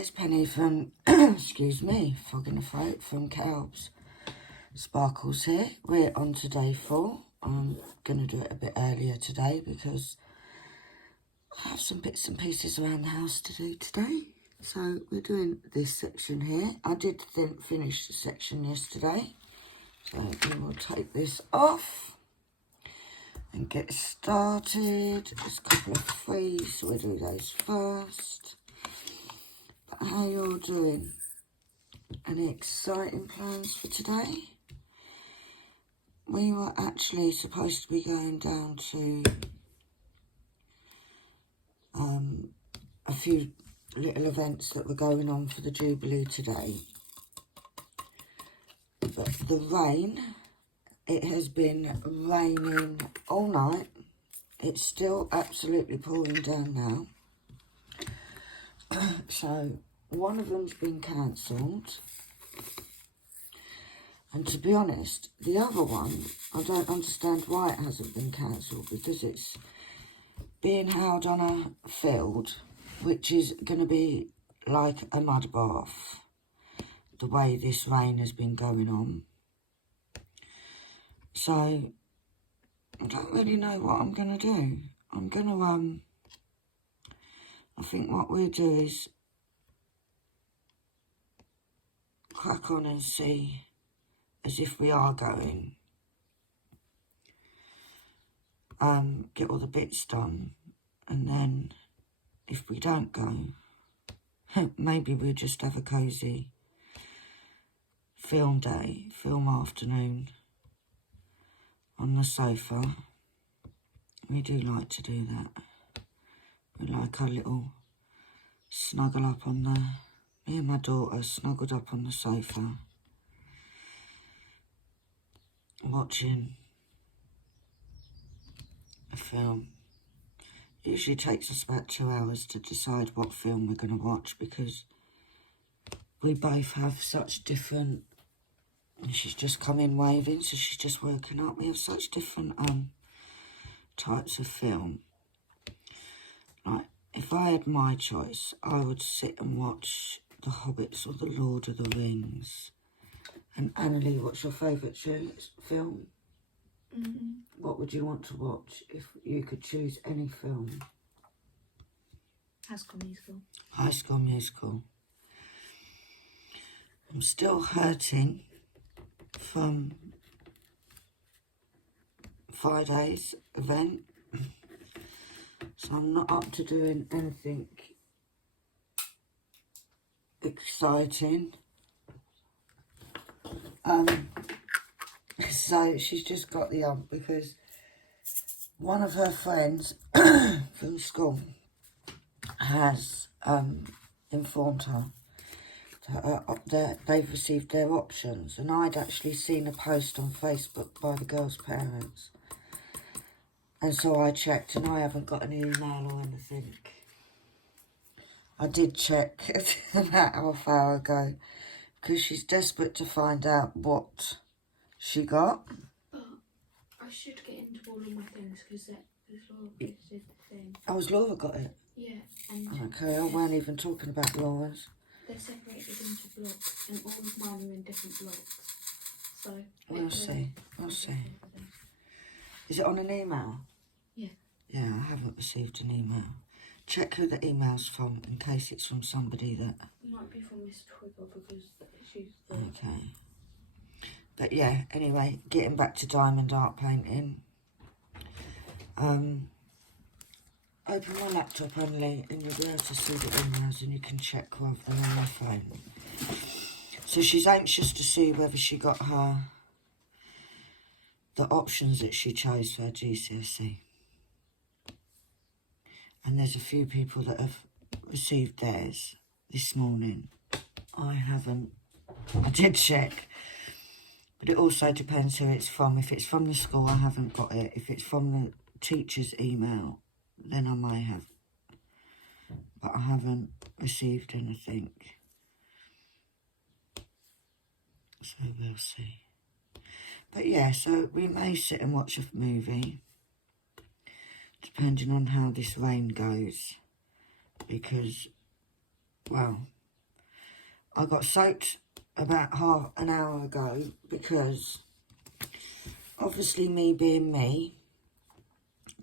It's Penny from, excuse me, fog in the throat, from Kelbs. Sparkles here. We're on to day 4. I'm going to do it a bit earlier today because I have some bits and pieces around the house to do today. So we're doing this section here. I did finish the section yesterday. So we will take this off and get started. There's a couple of frees, so we'll do those first. But how you all doing? Any exciting plans for today? We were actually supposed to be going down to a few little events that were going on for the Jubilee today. But the rain, it has been raining all night. It's still absolutely pouring down now. So one of them's been cancelled. And to be honest, the other one, I don't understand why it hasn't been cancelled, because it's being held on a field, which is going to be like a mud bath, the way this rain has been going on. So, I don't really know what I'm going to do. I'm going to, I think what we'll do is crack on and see as if we are going. Get all the bits done, and then if we don't go, maybe we'll just have a cosy film day, film afternoon on the sofa. We do like to do that. We like our little snuggle up on the, me and my daughter snuggled up on the sofa, watching a film. Usually takes us about 2 hours to decide what film we're going to watch, because we both have such different, and she's just come in waving, so she's just woken up. We have such different types of film. Like, if I had my choice, I would sit and watch The Hobbits or The Lord of the Rings. And Annalie, what's your favourite film? What would you want to watch if you could choose any film? High School Musical. High School Musical. I'm still hurting from Friday's event, so I'm not up to doing anything exciting. So she's just got the ump because one of her friends from school has informed her that they've received their options, and I'd actually seen a post on Facebook by the girls' parents, and so I checked, and I haven't got an email or anything. I did check about half hour ago because she's desperate to find out what she got. But I should get into all of my things because Laura posted the thing. Oh, has Laura got it? Yeah, and Okay, I weren't even talking about Laura's. they're separated into blocks, and all of mine are in different blocks. So We'll see. We'll see. Is it on an email? Yeah. Yeah, I haven't received an email. Check who the email's from in case it's from somebody that... It might be from Miss Twigger because she's the... Okay. But yeah, anyway, getting back to diamond art painting. Open my laptop only and you'll be able to see the emails, and you can check rather than on my phone. So she's anxious to see whether she got the options that she chose for her GCSE. And there's a few people that have received theirs this morning. I haven't. I did check. But it also depends who it's from. If it's from the school, I haven't got it. If it's from the teacher's email, then I may have. But I haven't received anything. So we'll see. But yeah, so we may sit and watch a movie, depending on how this rain goes. Because, well, I got soaked about half an hour ago because obviously me being me,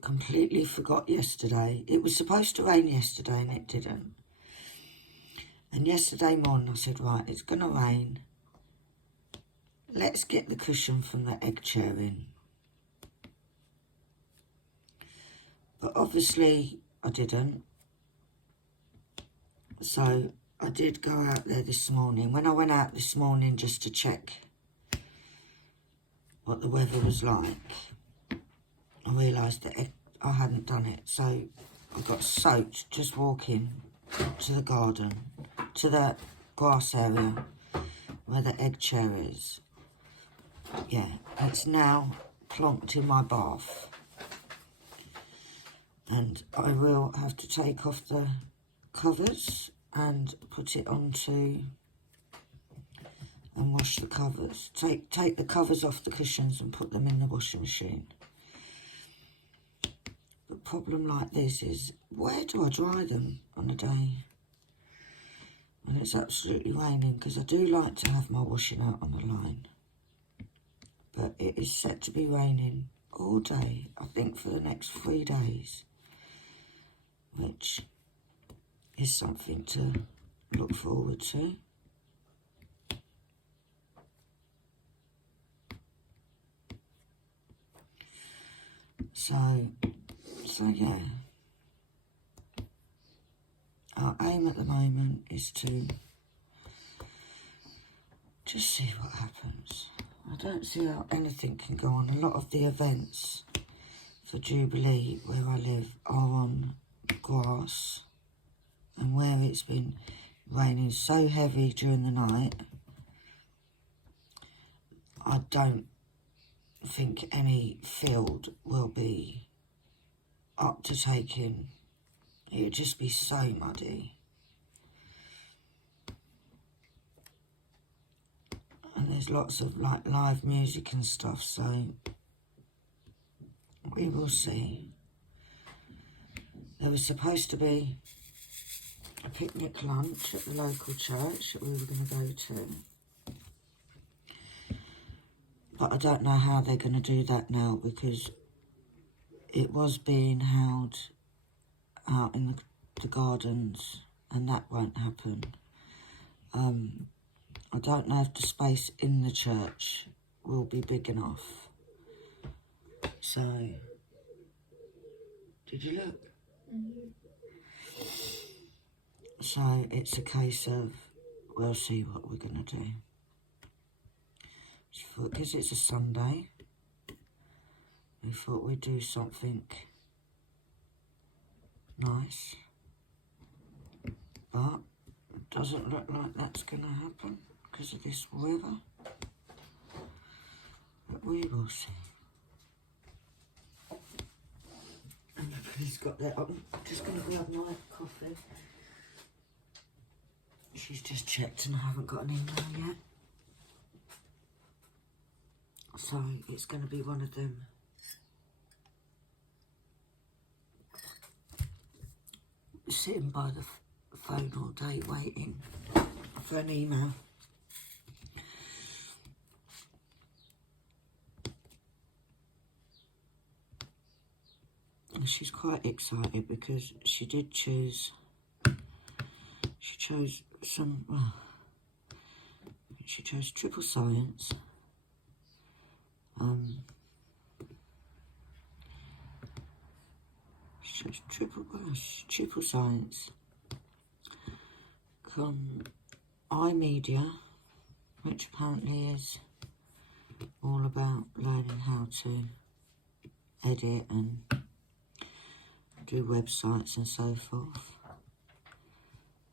completely forgot yesterday. It was supposed to rain yesterday and it didn't. And yesterday morning I said, right, it's going to rain. Let's get the cushion from the egg chair in. But obviously I didn't. So I did go out there this morning. When I went out this morning just to check what the weather was like, I realised that I hadn't done it. So I got soaked just walking to the garden, to the grass area where the egg chair is. Yeah, it's now plonked in my bath. And I will have to take off the covers and put it onto and wash the covers. Take the covers off the cushions and put them in the washing machine. The problem like this is, where do I dry them on a day when it's absolutely raining? Because I do like to have my washing out on the line. But it is set to be raining all day, I think for the next 3 days. Which is something to look forward to. So yeah. Our aim at the moment is to just see what happens. I don't see how anything can go on. A lot of the events for Jubilee where I live are on grass, and where it's been raining so heavy during the night, I don't think any field will be up to taking. It would just be so muddy. And there's lots of like live music and stuff, so we will see. There was supposed to be a picnic lunch at the local church that we were going to go to. But I don't know how they're going to do that now, because it was being held out in the gardens, and that won't happen. I don't know if the space in the church will be big enough. So, did you look? Mm-hmm. So it's a case of, we'll see what we're going to do. Because it's a Sunday, we thought we'd do something nice. But it doesn't look like that's going to happen because of this weather. But we will see. And he's got that. I'm just going to grab my coffee. She's just checked and I haven't got an email yet. So it's going to be one of them. Sitting by the phone all day waiting for an email. And she's quite excited because she chose some, well, she chose triple science. She chose triple science, iMedia, which apparently is all about learning how to edit and do websites and so forth.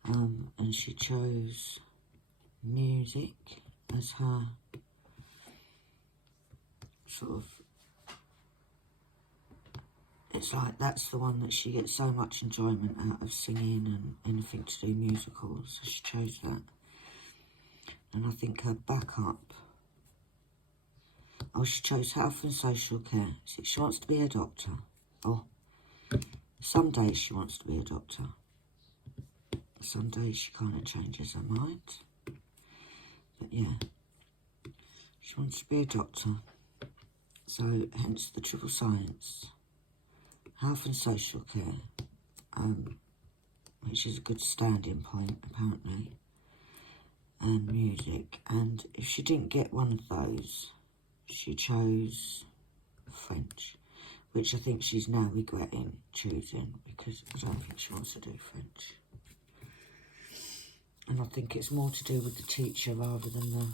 And she chose music as her sort of, it's like that's the one that she gets so much enjoyment out of, singing and anything to do musicals, so she chose that. And I think her backup, she chose health and social care. So she wants to be a doctor. Some days she wants to be a doctor. Some days she kind of changes her mind. But yeah, she wants to be a doctor. So hence the triple science, health and social care, which is a good standing point apparently, and music. And if she didn't get one of those, she chose French, which I think she's now regretting choosing, because I don't think she wants to do French. And I think it's more to do with the teacher rather than the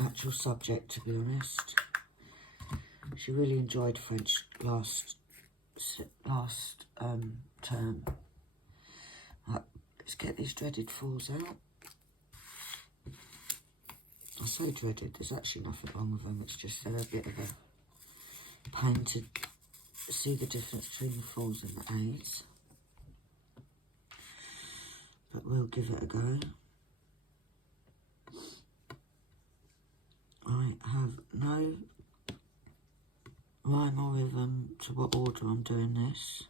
actual subject, to be honest. She really enjoyed French last term. Right, let's get these dreaded falls out. I say dreaded, there's actually nothing wrong with them, it's just they're a bit of a pain to see the difference between the falls and the A's. But we'll give it a go. I have no rhyme or rhythm to what order I'm doing this.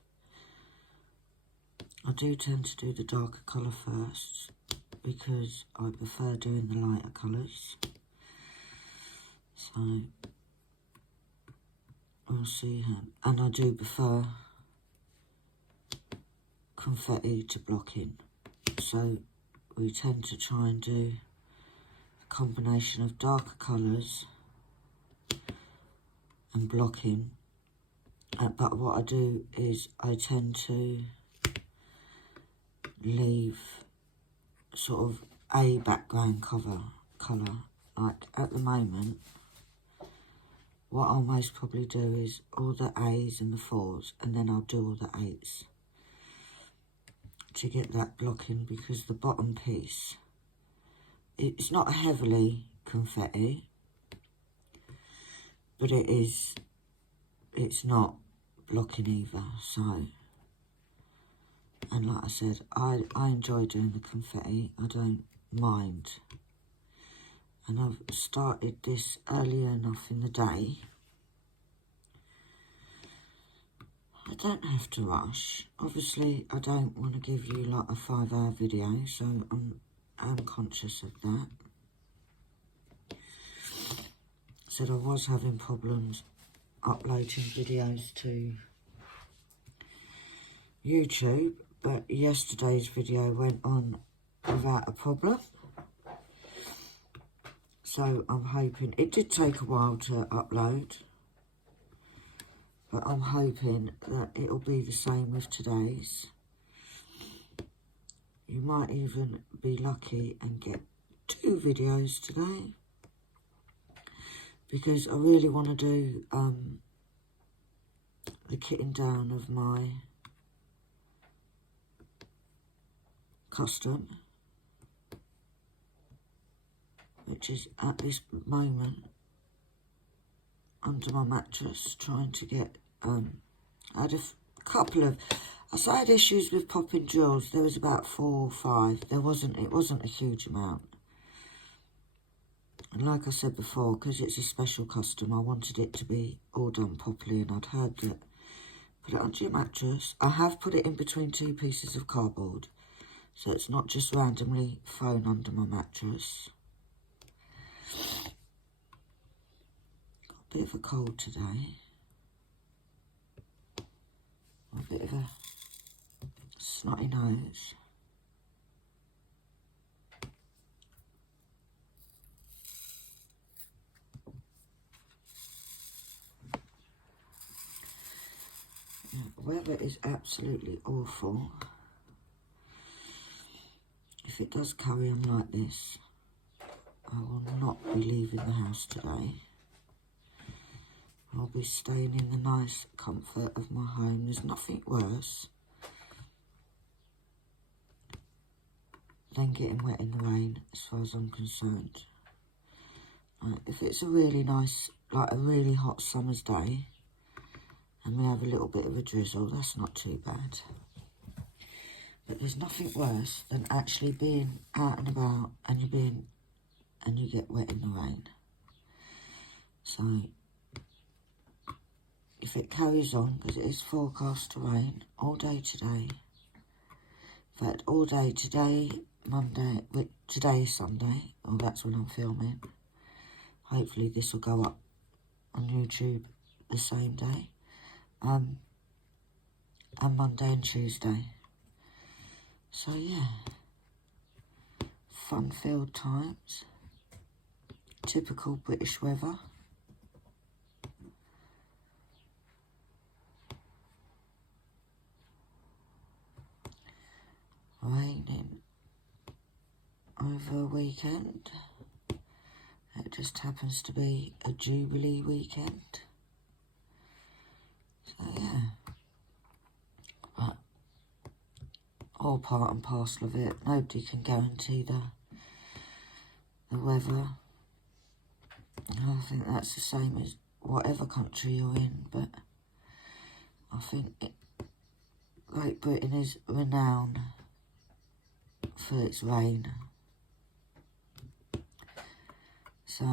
I do tend to do the darker colour first, because I prefer doing the lighter colours. So we'll see how, and I do prefer confetti to blocking. So we tend to try and do a combination of darker colours and blocking. But what I do is I tend to leave sort of a background colour. Like at the moment, what I'll most probably do is all the A's and the 4s, and then I'll do all the 8s to get that blocking, because the bottom piece, it's not heavily confetti, but it's not blocking either. So, and like I said, I enjoy doing the confetti, I don't mind. And I've started this early enough in the day. I don't have to rush. Obviously, I don't want to give you like a 5-hour video, so I'm conscious of that. Said I was having problems uploading videos to YouTube, but yesterday's video went on without a problem. So I'm hoping, it did take a while to upload, but I'm hoping that it'll be the same with today's. You might even be lucky and get 2 videos today, because I really want to do the kitting down of my custom, which is at this moment under my mattress, trying to get, I had a couple of, I had issues with popping drills. There was about 4 or 5. It wasn't a huge amount. And like I said before, because it's a special custom, I wanted it to be all done properly, and I'd heard that put it onto your mattress. I have put it in between 2 pieces of cardboard, so it's not just randomly thrown under my mattress. Got a bit of a cold today. A bit of a snotty nose. Yeah, weather is absolutely awful. If it does carry on like this, I will not be leaving the house today. I'll be staying in the nice comfort of my home. There's nothing worse than getting wet in the rain, as far as I'm concerned. Like, if it's a really nice, like a really hot summer's day, and we have a little bit of a drizzle, that's not too bad. But there's nothing worse than actually being out and about and you get wet in the rain. So if it carries on, because it is forecast to rain all day today, in fact all day today, Monday, today is Sunday, well that's when I'm filming. Hopefully this will go up on YouTube the same day. And Monday and Tuesday. So yeah, fun-filled times. Typical British weather. Raining over a weekend. It just happens to be a Jubilee weekend. So yeah, but all part and parcel of it. Nobody can guarantee the weather. I think that's the same as whatever country you're in, but I think Great Britain is renowned for its rain. So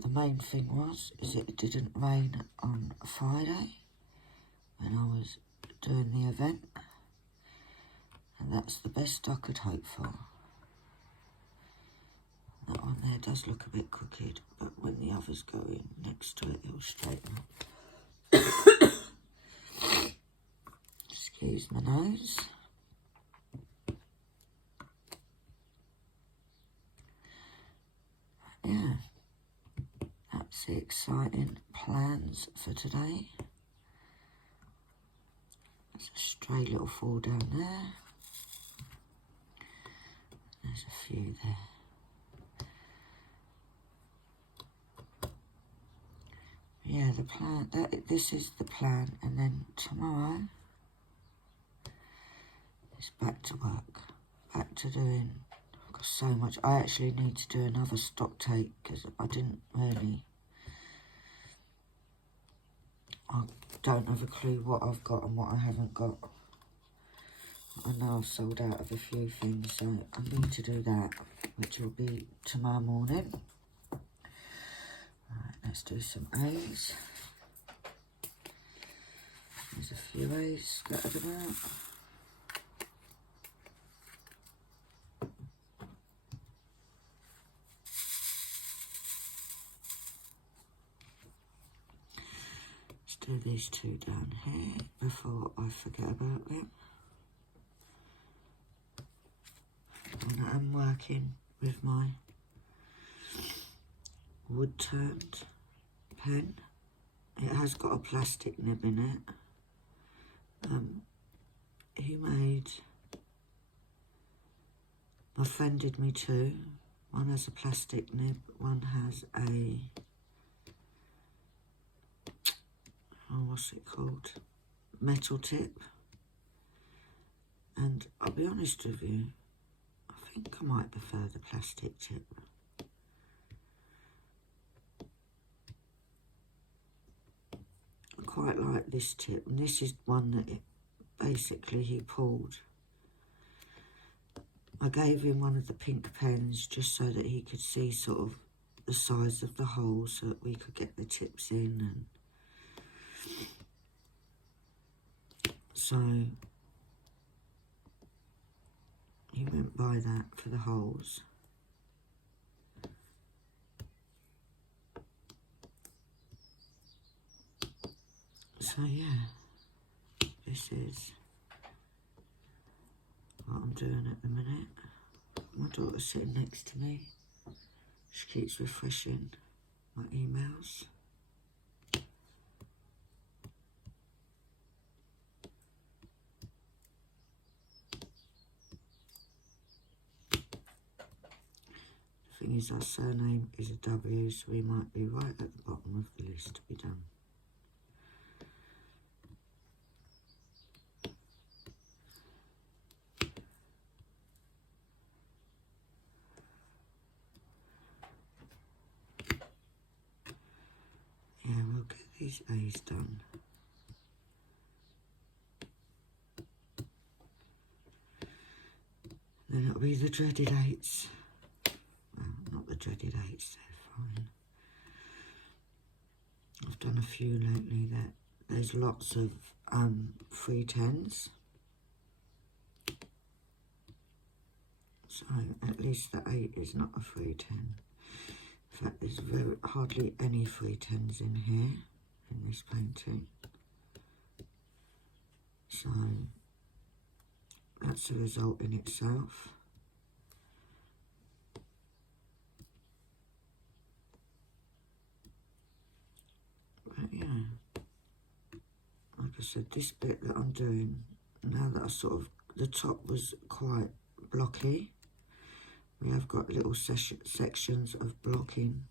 the main thing is it didn't rain on Friday when I was doing the event, and that's the best I could hope for. That one there does look a bit crooked, but when the others go in next to it, it'll straighten up. Excuse my nose. Yeah, that's the exciting plans for today. There's a stray little fall down there. There's a few there. Yeah, the plan, this is the plan, and then tomorrow it's back to work, back to doing, I've got so much. I actually need to do another stock take because I don't have a clue what I've got and what I haven't got. I know I've sold out of a few things, so I need to do that, which will be tomorrow morning. Right, let's do some A's. There's a few A's scattered about. Let's do these two down here before I forget about them. And I'm working with my wood-turned pen. It has got a plastic nib in it. My friend did me two. One has a plastic nib, one has a, what's it called? Metal tip. And I'll be honest with you, I think I might prefer the plastic tip. I quite like this tip, and this is one that basically he pulled. I gave him one of the pink pens just so that he could see sort of the size of the hole so that we could get the tips in. And so he went by that for the holes. So yeah, this is what I'm doing at the minute. My daughter's sitting next to me. She keeps refreshing my emails. The thing is, our surname is a W, so we might be right at the bottom of the list to be done. Yeah, we'll get these A's done. Then it'll be the dreaded 8s. Well, not the dreaded 8s, they're fine. I've done a few lately that there's lots of free 10s. So at least the 8 is not a 310. In fact, there's hardly any 310s in here, in this painting. So that's the result in itself. But yeah, like I said, this bit that I'm doing, now that I sort of, the top was quite blocky, we have got little sections of blocking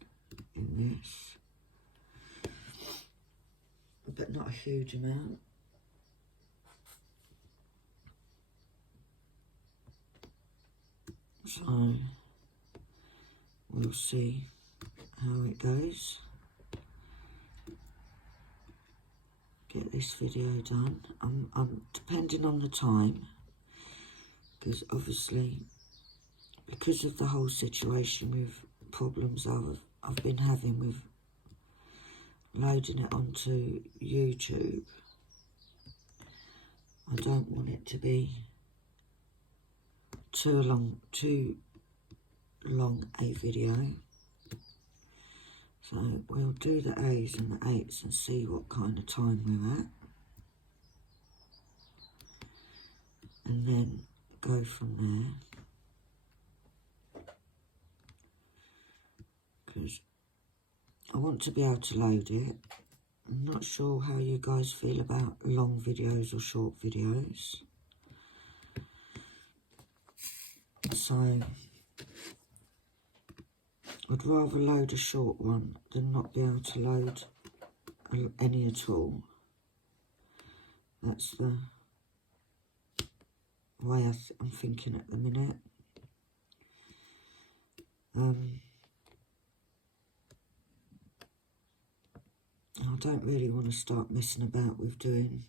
in this, but not a huge amount. So we'll see how it goes. Get this video done. I'm depending on the time, because obviously, because of the whole situation with problems I've been having with loading it onto YouTube, I don't want it to be too long a video. So we'll do the A's and the 8s and see what kind of time we're at, and then go from there, because I want to be able to load it. I'm not sure how you guys feel about long videos or short videos, so I'd rather load a short one than not be able to load any at all. That's the way I'm thinking at the minute. I don't really want to start messing about with doing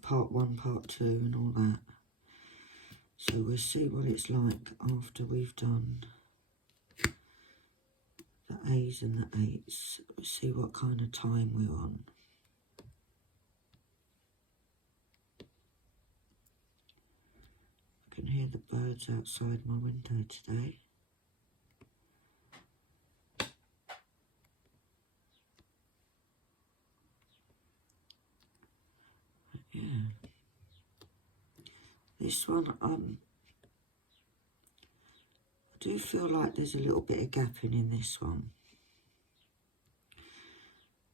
part 1, part 2 and all that. So we'll see what it's like after we've done the A's and the 8s. We'll see what kind of time we're on. I can hear the birds outside my window today. But yeah, this one, I do feel like there's a little bit of gapping in this one.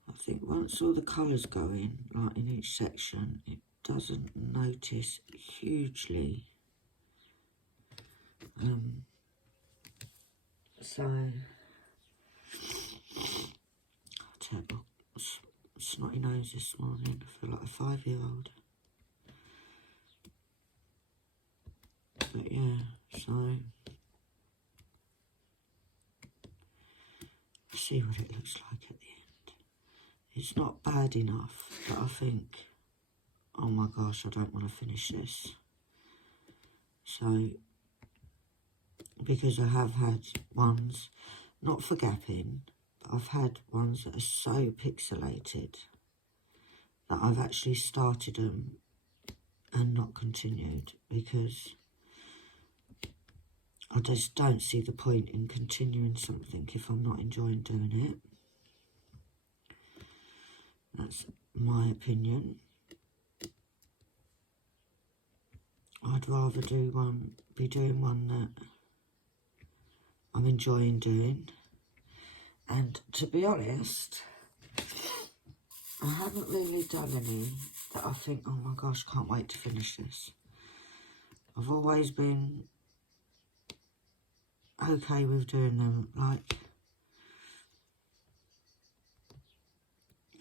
I think once all the colours go in, like in each section, it doesn't notice hugely. So, terrible. Snotty nose this morning. I feel like a 5-year-old. But yeah, so see what it looks like at the end. It's not bad enough, but I think, oh my gosh, I don't want to finish this. So, because I have had ones, not for gapping, but I've had ones that are so pixelated that I've actually started them and not continued, because I just don't see the point in continuing something if I'm not enjoying doing it. That's my opinion. I'd rather be doing one that I'm enjoying doing. And to be honest, I haven't really done any that I think, oh my gosh, can't wait to finish this. I've always been okay with doing them. Like,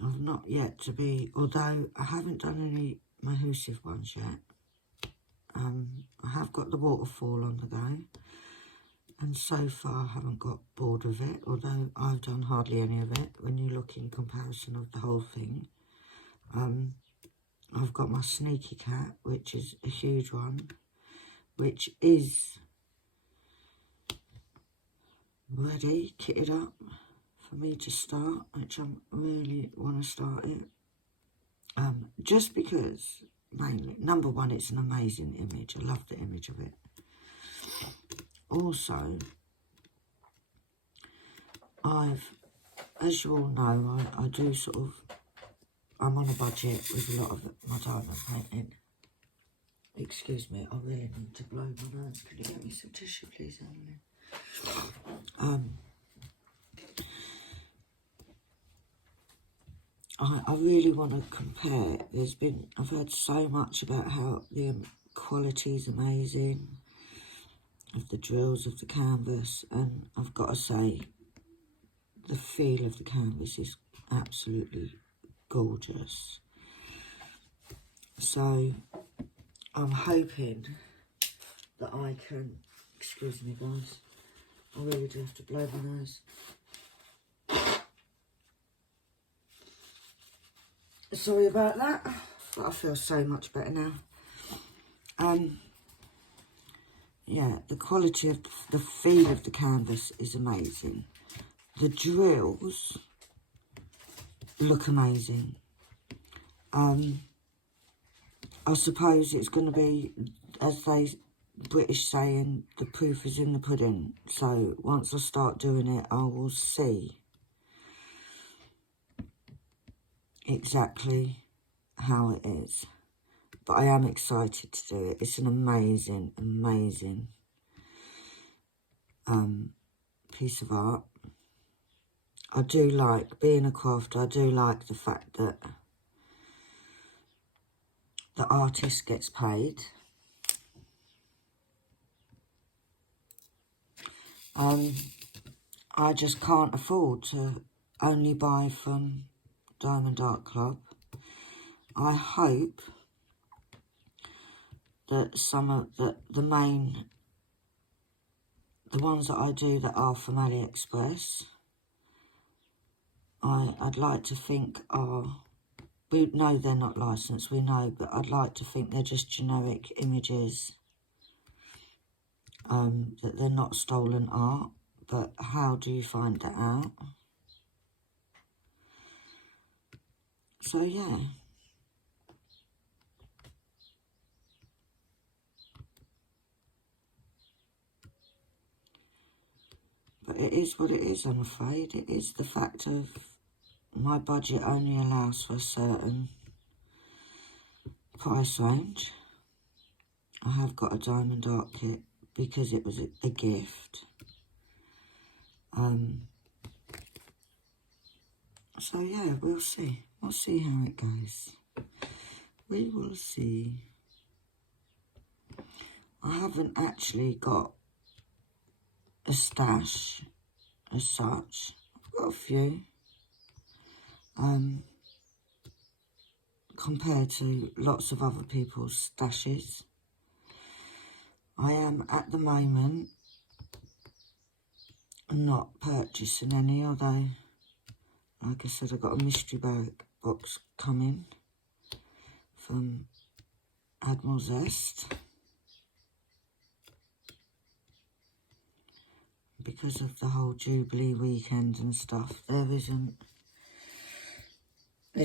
I've not yet to be, although I haven't done any Mahusive ones yet. I have got the waterfall on the go, and so far I haven't got bored of it, although I've done hardly any of it when you look in comparison of the whole thing. I've got my Sneaky Cat, which is a huge one, which is ready, kitted up for me to start, which I really want to start it. Just because, mainly, number one, it's an amazing image. I love the image of it. also, as you all know, I do sort of, I'm on a budget with a lot of my diamond painting. Excuse me, I really need to blow my nose. Can you get me some tissue, please, Emily? I really want to compare. I've heard so much about how the quality is amazing of the drills, of the canvas, and I've got to say, the feel of the canvas is absolutely gorgeous. So I'm hoping that I can, excuse me guys, I really do have to blow my nose. Sorry about that, but I feel so much better now. Yeah, the quality of the feel of the canvas is amazing. The drills look amazing. I suppose it's going to be, as they British saying, the proof is in the pudding. So once I start doing it, I will see exactly how it is. But I am excited to do it. It's an amazing, amazing piece of art. I do like, being a crafter, I do like the fact that the artist gets paid. I just can't afford to only buy from Diamond Art Club. I hope that some of the ones that I do that are from AliExpress, I'd like to think are, we know they're not licensed, we know, but I'd like to think they're just generic images, that they're not stolen art. But how do you find that out? So yeah. But it is what it is, I'm afraid. It is the fact of my budget only allows for a certain price range. I have got a diamond art kit because it was a gift. So yeah, we'll see. We'll see how it goes. We will see. I haven't actually got a stash as such. I've got a few. Compared to lots of other people's stashes. I am at the moment not purchasing any, although, like I said, I've got a mystery bag box coming from Admiral Zest. Because of the whole Jubilee weekend and stuff, there's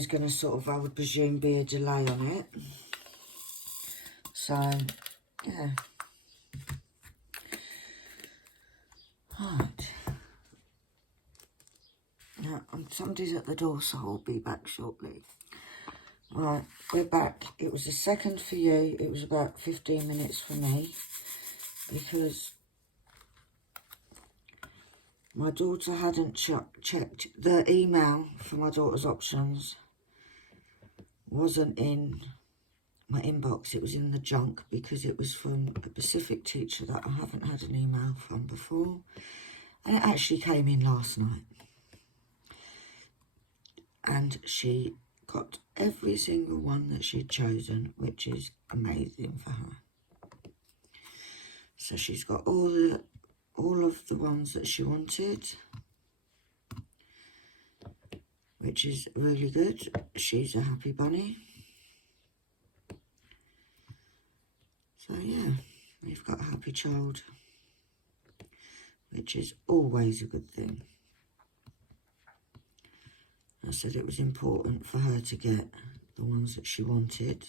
going to sort of, I would presume, be a delay on it. So, yeah. Right. Now, somebody's at the door, so I'll be back shortly. Right, we're back. It was a second for you. It was about 15 minutes for me. Because my daughter hadn't checked. The email for my daughter's options wasn't in my inbox. It was in the junk because it was from a Pacific teacher that I haven't had an email from before. And it actually came in last night. And she got every single one that she'd chosen, which is amazing for her. So she's got all of the ones that she wanted, which is really good. She's a happy bunny. So yeah, we've got a happy child, which is always a good thing. I said it was important for her to get the ones that she wanted.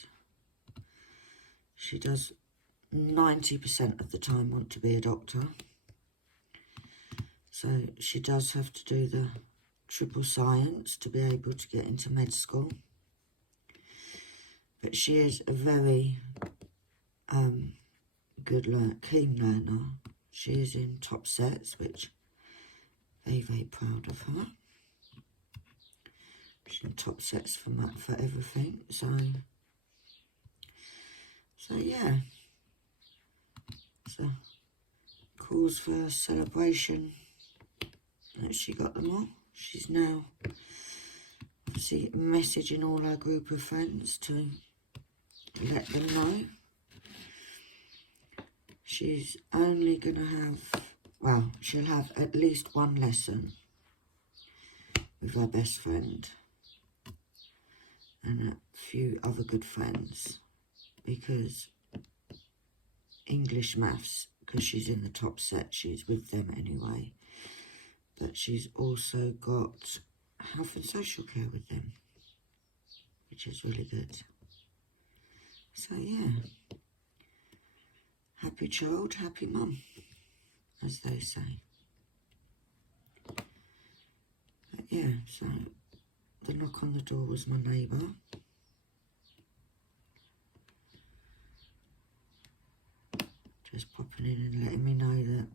She does 90% of the time want to be a doctor. So she does have to do the triple science to be able to get into med school. But she is a very keen learner. She is in top sets, which I'm very proud of her. She's in top sets for everything. So yeah. So cause for celebration that she got them all. She's now obviously messaging all her group of friends to let them know. She's only going to have, well, she'll have at least one lesson with her best friend and a few other good friends, because English, maths, because she's in the top set, she's with them anyway. But she's also got health and social care with them, which is really good. So yeah, happy child, happy mum, as they say. But yeah, so the knock on the door was my neighbour. Just popping in and letting me know that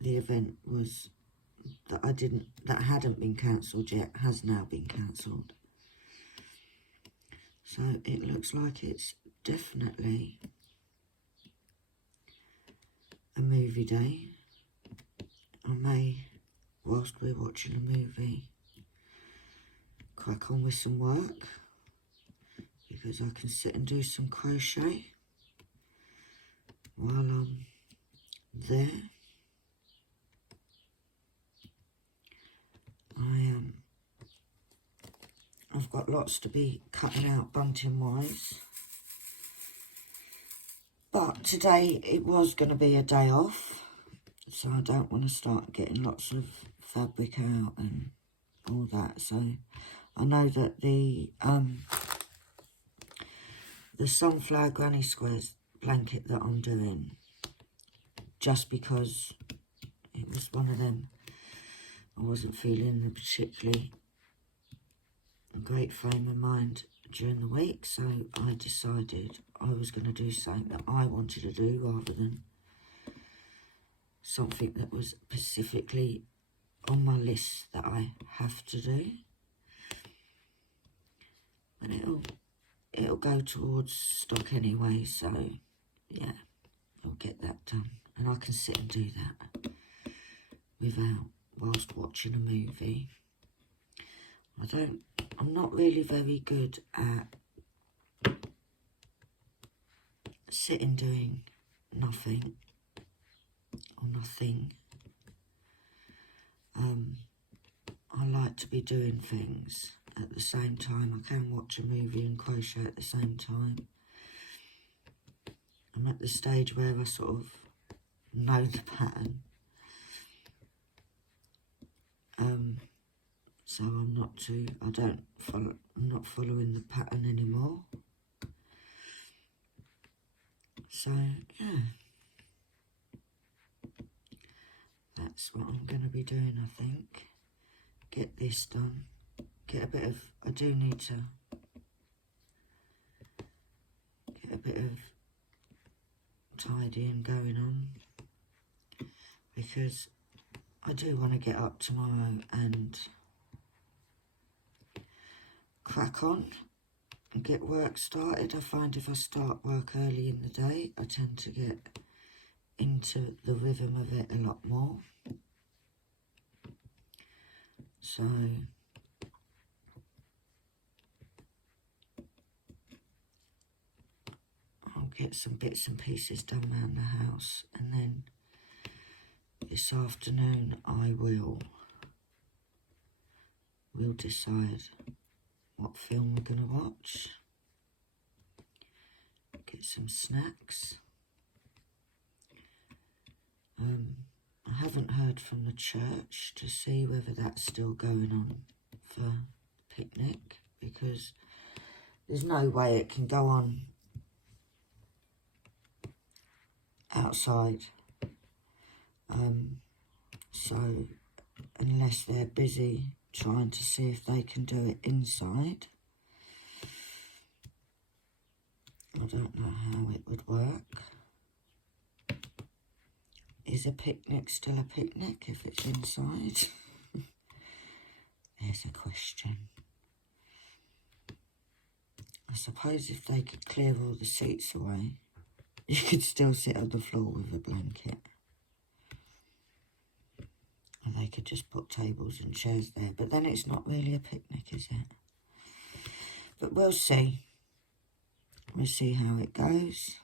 the event was, that hadn't been cancelled yet, has now been cancelled. So it looks like it's definitely a movie day. I may, whilst we're watching a movie, crack on with some work, because I can sit and do some crochet while I'm there. I've got lots to be cutting out bunting wise, but today it was going to be a day off, so I don't want to start getting lots of fabric out and all that. So I know that the sunflower granny squares blanket that I'm doing, just because it was one of them, I wasn't feeling a particularly great frame of mind during the week, so I decided I was going to do something that I wanted to do rather than something that was specifically on my list that I have to do. And it'll go towards stock anyway, so yeah, I'll get that done, and I can sit and do that whilst watching a movie. I'm not really very good at sitting doing nothing or nothing. I like to be doing things at the same time. I can watch a movie and crochet at the same time. I'm at the stage where I sort of know the pattern. So I'm not following the pattern anymore. So yeah, that's what I'm going to be doing, I think. Get this done. I do need to get a bit of tidying going on, because I do want to get up tomorrow and crack on and get work started. I find if I start work early in the day, I tend to get into the rhythm of it a lot more. So I'll get some bits and pieces done around the house, and then this afternoon we'll decide what film we're going to watch, get some snacks. I haven't heard from the church to see whether that's still going on for picnic, because there's no way it can go on outside. So unless they're busy trying to see if they can do it inside, I don't know how it would work. Is a picnic still a picnic if it's inside? There's a question. I suppose if they could clear all the seats away, you could still sit on the floor with a blanket. And they could just put tables and chairs there. But then it's not really a picnic, is it? But we'll see. We'll see how it goes.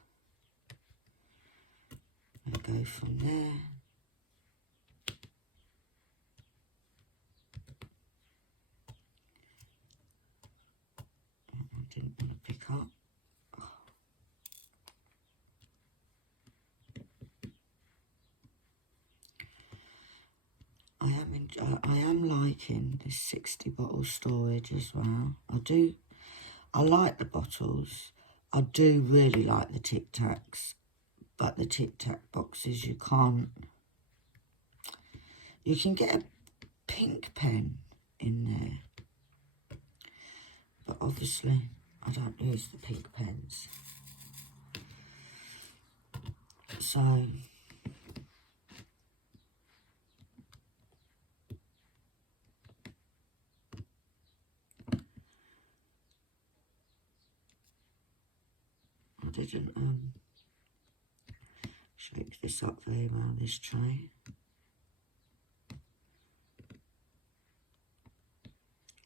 We'll go from there. I didn't want to pick up. I am liking this 60 bottle storage as well. I like the bottles. I do really like the Tic Tacs, but the Tic Tac boxes you can get a pink pen in there, but obviously I don't use the pink pens, so I didn't shake this up very well, this tray.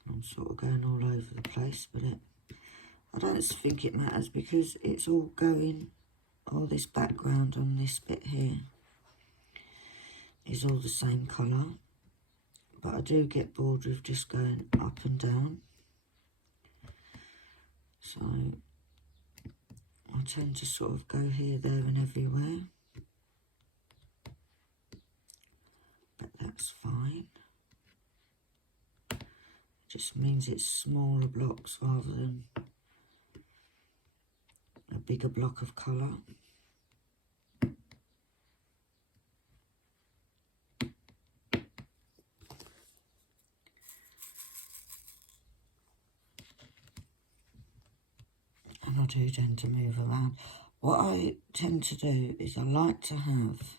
I'm sort of going all over the place, but I don't think it matters because it's all going, all this background on this bit here is all the same colour. But I do get bored with just going up and down. So I tend to sort of go here, there and everywhere. But that's fine. It just means it's smaller blocks rather than a bigger block of colour. And I do tend to move around. What I tend to do is I like to have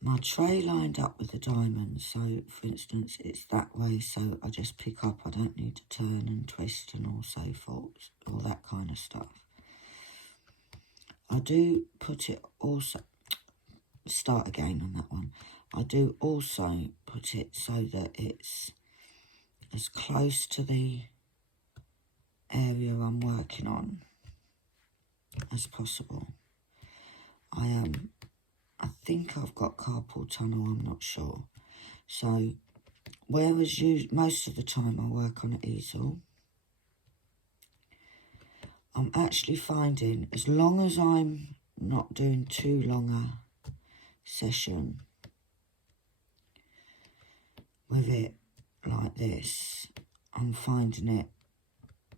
my tray lined up with the diamonds. So, for instance, it's that way, so I just pick up. I don't need to turn and twist and also forth, all that kind of stuff. I do put it also, start again on that one. I do also put it so that it's as close to the area I'm working on as possible. I think I've got carpal tunnel, I'm not sure. So, whereas most of the time I work on an easel, I'm actually finding as long as I'm not doing too long a session with it like this, I'm finding it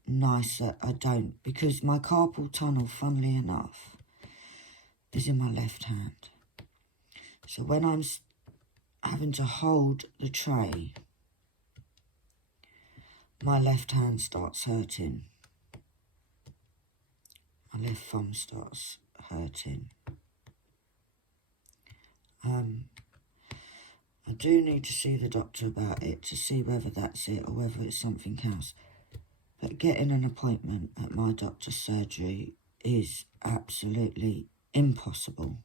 nicer. I don't, because my carpal tunnel, funnily enough, is in my left hand. So when I'm having to hold the tray, my left hand starts hurting. My left thumb starts hurting. I do need to see the doctor about it to see whether that's it or whether it's something else. But getting an appointment at my doctor's surgery is absolutely impossible.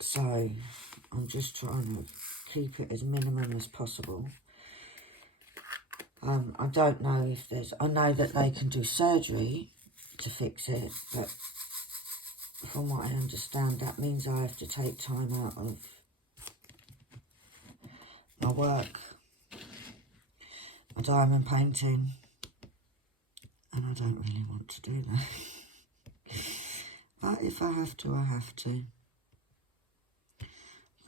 So I'm just trying to keep it as minimum as possible. I don't know if I know that they can do surgery to fix it, but from what I understand, that means I have to take time out of my work, my diamond painting, and I don't really want to do that. But if I have to, I have to.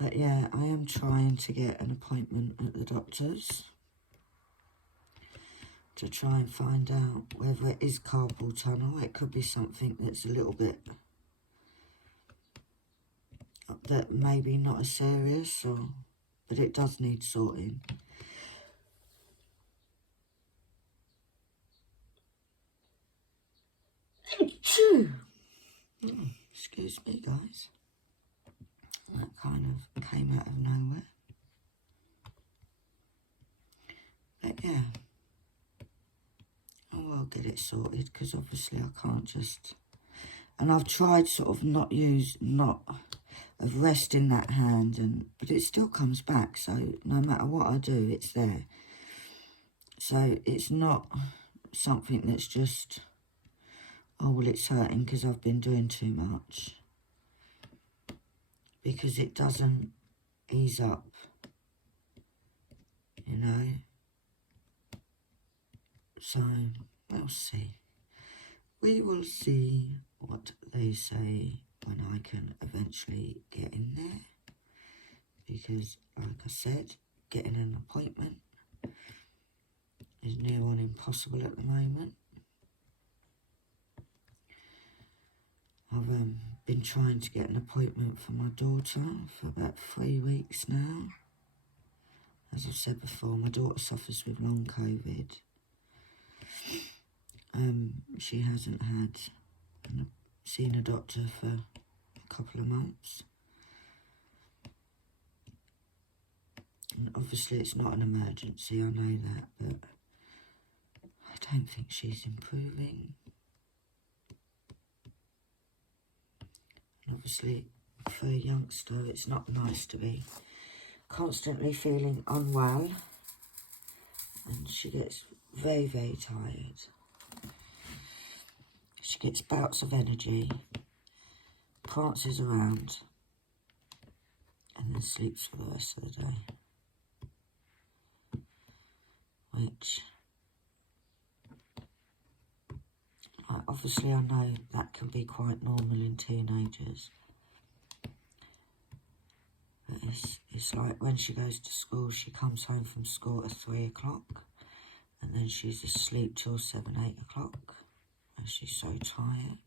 But yeah, I am trying to get an appointment at the doctor's to try and find out whether it is carpal tunnel. It could be something that's a little bit that maybe not as serious, but it does need sorting. Excuse me, guys. That kind of came out of nowhere. But yeah, I will get it sorted, because obviously I can't just... And I've tried sort of not of resting that hand, but it still comes back. So no matter what I do, it's there. So it's not something that's just, oh, well, it's hurting because I've been doing too much. Because it doesn't ease up, you know. So we'll see. We will see what they say when I can eventually get in there. Because, like I said, getting an appointment is near on impossible at the moment. I've been trying to get an appointment for my daughter for about 3 weeks now. As I've said before, my daughter suffers with long COVID. She hasn't seen a doctor for a couple of months. And obviously it's not an emergency, I know that, but I don't think she's improving. And obviously for a youngster it's not nice to be constantly feeling unwell, and she gets very, very tired. She gets bouts of energy, prances around, and then sleeps for the rest of the day. Which, obviously I know that can be quite normal in teenagers. But it's like when she goes to school, she comes home from school at 3 o'clock, and then she's asleep till 7, 8 o'clock, and she's so tired.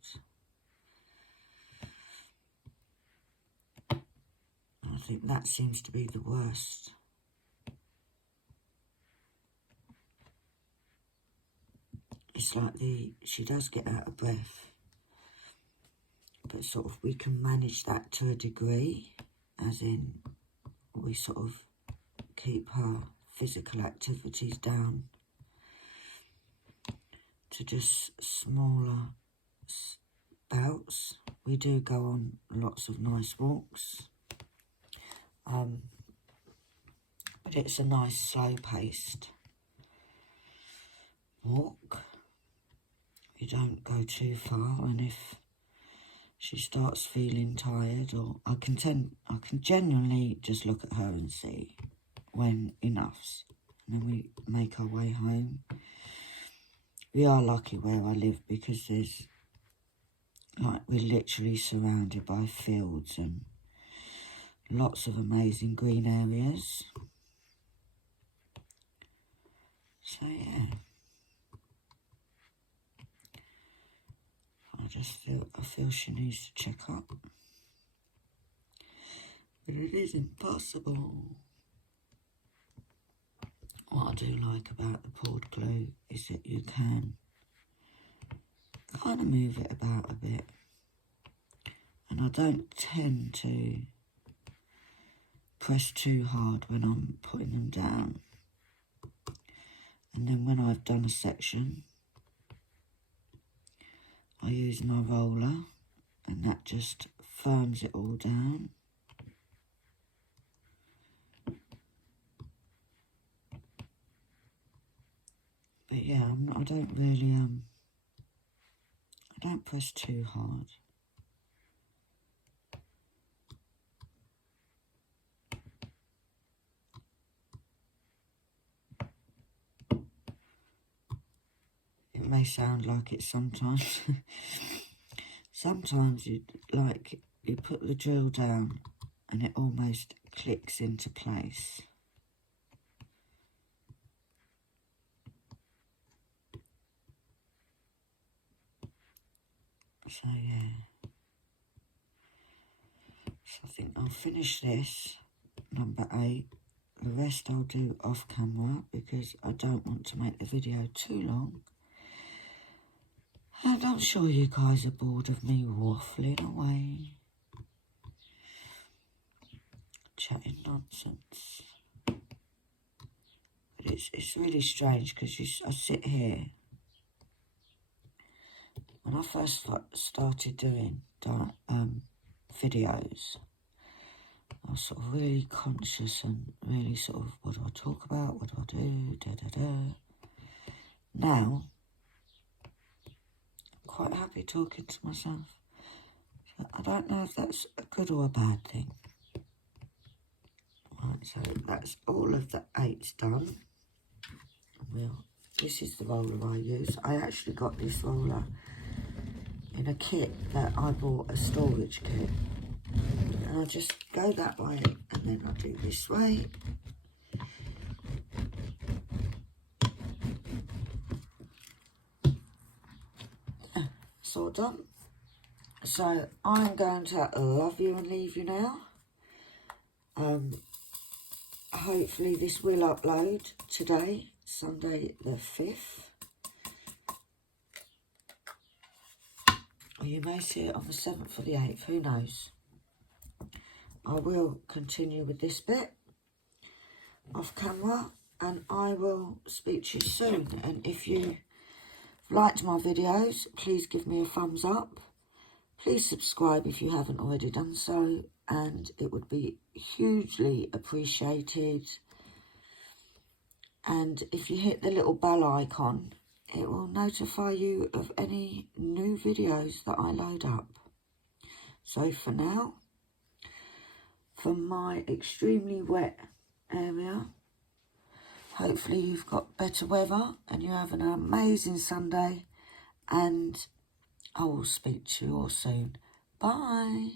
I think that seems to be the worst. It's like she does get out of breath, but sort of we can manage that to a degree, as in we sort of keep her physical activities down to just smaller bouts. We do go on lots of nice walks, but it's a nice slow-paced walk. You don't go too far, and if she starts feeling tired, or I can genuinely just look at her and see when enough's, and then we make our way home. We are lucky where I live, because we're literally surrounded by fields and lots of amazing green areas. So yeah, I feel she needs to check up, but it is impossible. What I do like about the poured glue is that you can kind of move it about a bit, and I don't tend to press too hard when I'm putting them down. And then when I've done a section, I use my roller, and that just firms it all down. But yeah, I don't really, I don't press too hard. It may sound like it sometimes. Sometimes you put the drill down and it almost clicks into place. So yeah. So I think I'll finish this, number 8. The rest I'll do off camera because I don't want to make the video too long. And I'm sure you guys are bored of me waffling away, chatting nonsense. But it's really strange because I sit here. When I first started doing videos, I was sort of really conscious and really sort of, what do I talk about? What do I do? Now, I'm quite happy talking to myself. So I don't know if that's a good or a bad thing. Right, so that's all of the 8s done. Well, this is the roller I use. I actually got this roller in a kit that I bought, a storage kit. And I just go that way and then I do this way. Yeah, it's all done. So I'm going to love you and leave you now. Hopefully this will upload today, Sunday the 5th. Or you may see it on the 7th or the 8th, who knows. I will continue with this bit off camera and I will speak to you soon. And if you liked my videos, please give me a thumbs up. Please subscribe if you haven't already done so, and it would be hugely appreciated. And if you hit the little bell icon, it will notify you of any new videos that I load up. So for now, from my extremely wet area, hopefully you've got better weather and you have an amazing Sunday, and I will speak to you all soon. Bye.